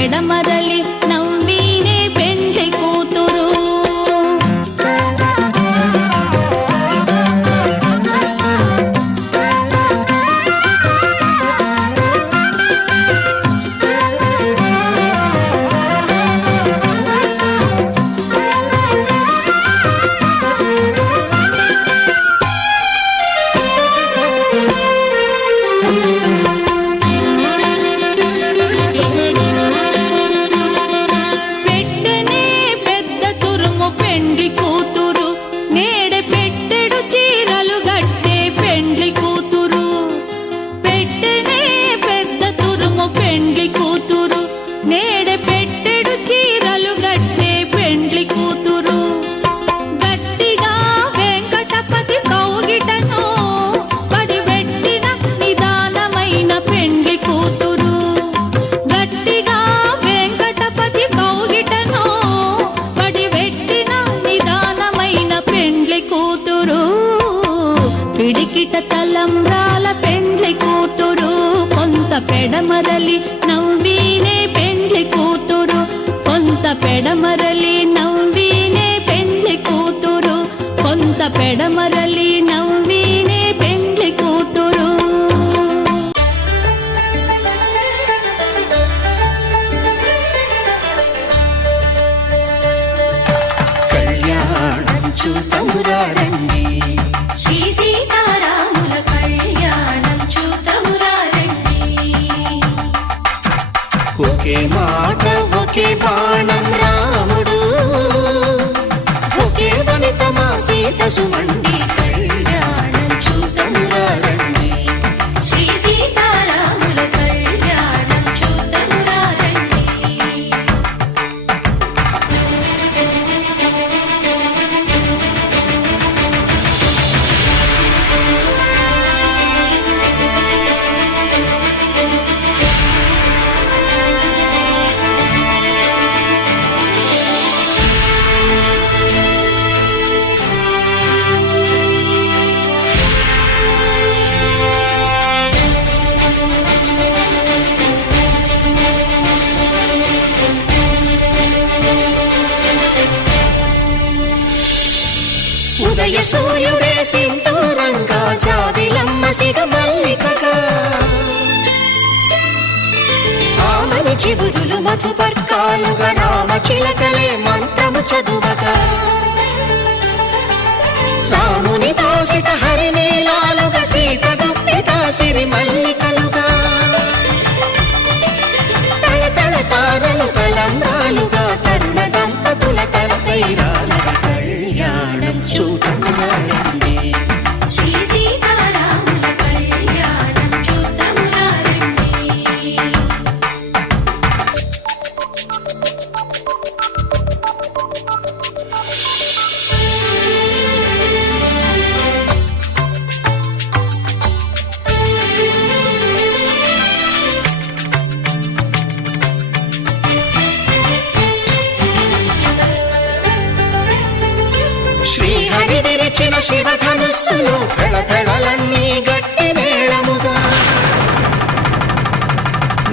పెడమరలి నవ్వీనే పెండ్లి కూతురు. పిడికిట తలంబ్రాల పెండ్లి కూతురు, కొంత పెడమరలి నవ్వీనే పెండ్లి కూతురు, కొంత పెడమరలి నవ్వీనే పెండ్లి కూతురు, కొంత పెడమరలి నవ్వీనే పెండ్లి కూతురు. కళ్యాణం చూతమురారండి, శ్రీ సీతారాముల కళ్యాణం చూతమురారండి. ఒకే మాట ఒకే బాణం రాముడు, ఒకే వనిత మా సీత సుమండి. కళ్యాణం చూతమురారండి, శ్రీ సీతారాముల కళ్యాణం చూతమురారండి. ఉదయ సూర్యుడే సింధూరంగా, జాబిలమ్మ సిగ మల్లికగా, ఆమని చివురులు మధుపర్కాలుగా, రామ చిలకలే మంత్రము చదువగా, రాముని దోసిట హరినీలాలుగా, సీత గుప్పిట సిరి మల్లికలుగా, తళతళ తారలు తలంబ్రాలుగా, తరుణ దంపతుల తలపై రాలగా. కళ్యాణం చూతమురారండి, శ్రీ సీతారాముల కళ్యాణం చూతమురారండి. శ్రీహరి విరిచిన శివధనుస్సులు పెళపెళలన్నీ గట్టి మేళముగా,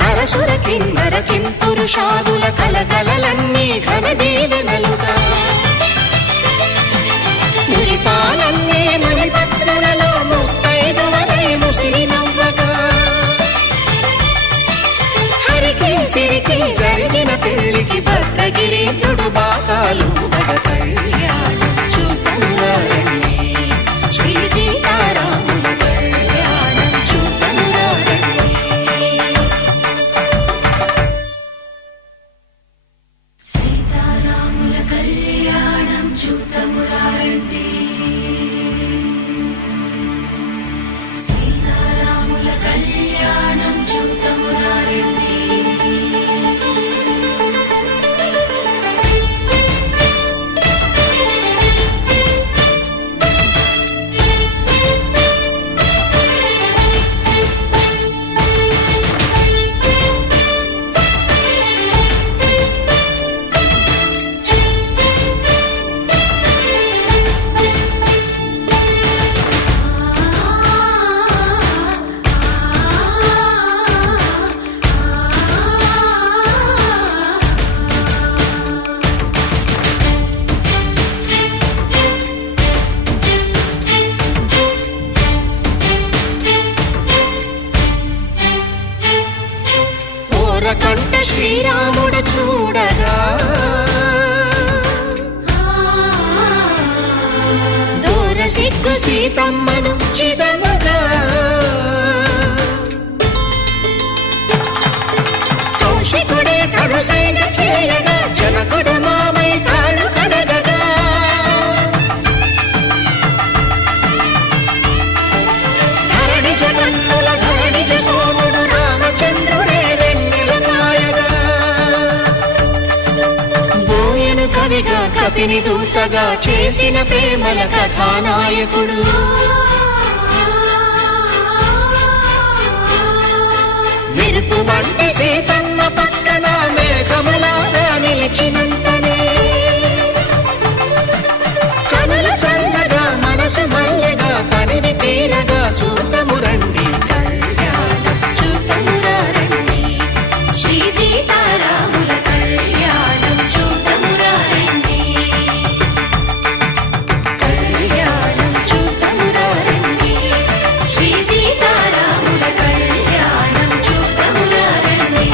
నరసుర కిన్నర కింపురుషాదుల కలకలలన్నీ ఘన దీవెనలుగా, మురిపాలన్నీ మణిపత్రులలో ముత్తైదువలై ముసిరి నవ్వగా, హరికి సిరికి జరిగిన పెళ్లికి భద్రగిరీంద్రుడు బాకాలు మగ. కళ్యాణం చూతమురారండి, శ్రీ సీతారాముల కళ్యాణం చూతమురారండి. సీతారాముల కళ్యాణం చూతమురారండి, సీతారాముల కళ్యాణం చూతమురారండి. శ్రీరాముడు చూడగా దూర సిగ్గు సీతమ్మను చిదమగా కౌశికుడే కరుసైన చేయగా జనకుడు మామై కాళ్ళు కడగగా ధరణి జగన్నుల ధరణిజ సోముడు రామచంద్రుడే వెన్నెల కాయగా బోయను కవిగా కపిని దూతగా చేసిన ప్రేమల కథానాయకుడు మెరుపు వంటి సీతమ్మ పక్కన మేఘములాగా నిలిచినంతనే కనులు చల్లగా మనసు మల్లెగా తనివి తీరగా చూతము రండి కళ్యాణం చూతమురా రండి శ్రీ సీతారాముల కళ్యాణం చూతమురా రండి కళ్యాణం చూతమురా రండి శ్రీ సీతారాముల కళ్యాణం చూతమురా రండి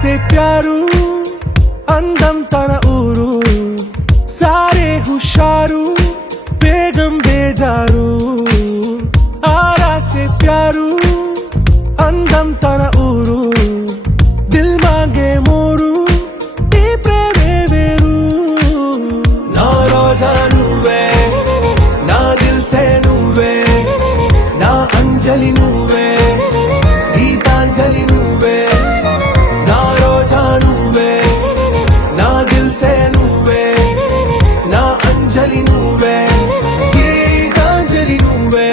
సే ప్యారు అందం తన ఊరు సారే హుషారు బేగం బేజారు ఆరా సే ప్యారు అందం తన ఊరు దిల్ మాంగే మోరు ఈ ప్రేమే వేరు నా రోజా నువ్వే నా దిల్ సే నువ్వే నా అంజలి నువ్వే గీతాంజలి నువ్వే నా రోజా నువ్వే నా దిల్ సే నువ్వే నా అంజలి నువ్వే గీతాంజలి నువ్వే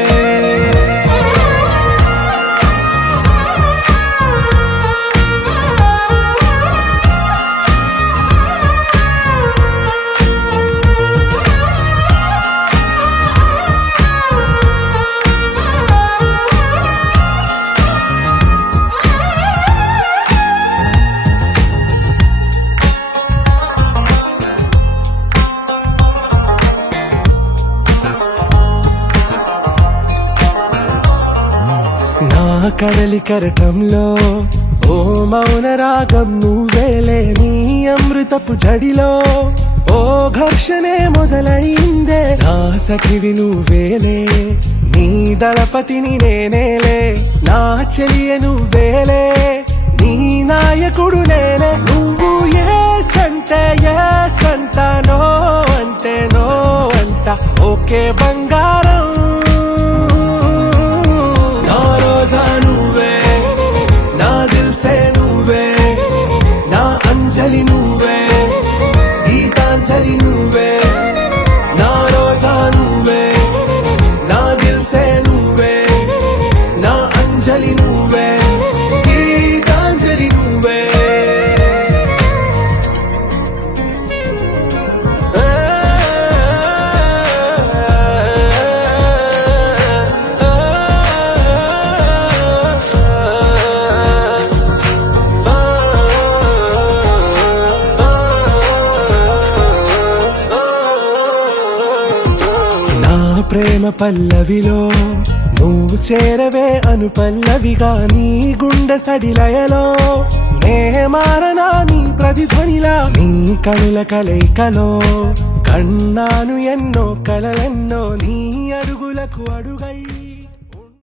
నా కడలి కరటంలో ఓ మౌన రాగం నువ్వేలే నీ అమృతపు జడిలో ఓ ఘర్షణే మొదలైందే నా సఖివి నువ్వేలే నీ దళపతిని నేనేలే నా చెలియ నువ్వేలే నీ నాయకుడు నేనే నువ్వు ఏ సంట నో అంటే నో అంట ఓకే బంగారం నా రోజా నువ్వే నా దిల్ సే నువ్వే నా అంజలి నువ్వే గీతాంజలి నువ్వే నా రోజా నువ్వే నా దిల్ సే నువ్వే నా అంజలి నువ్వే గీతాంజలి నువ్వే ప్రేమ పల్లవిలో నువ్వు చేరవే అను పల్లవిగా నీ గుండె సడిలయలో నే మారనా నీ ప్రతిధ్వనిలా నీ కనుల కలయికలో కన్నాను ఎన్నో కలలెన్నో నీ అడుగులకు అడుగై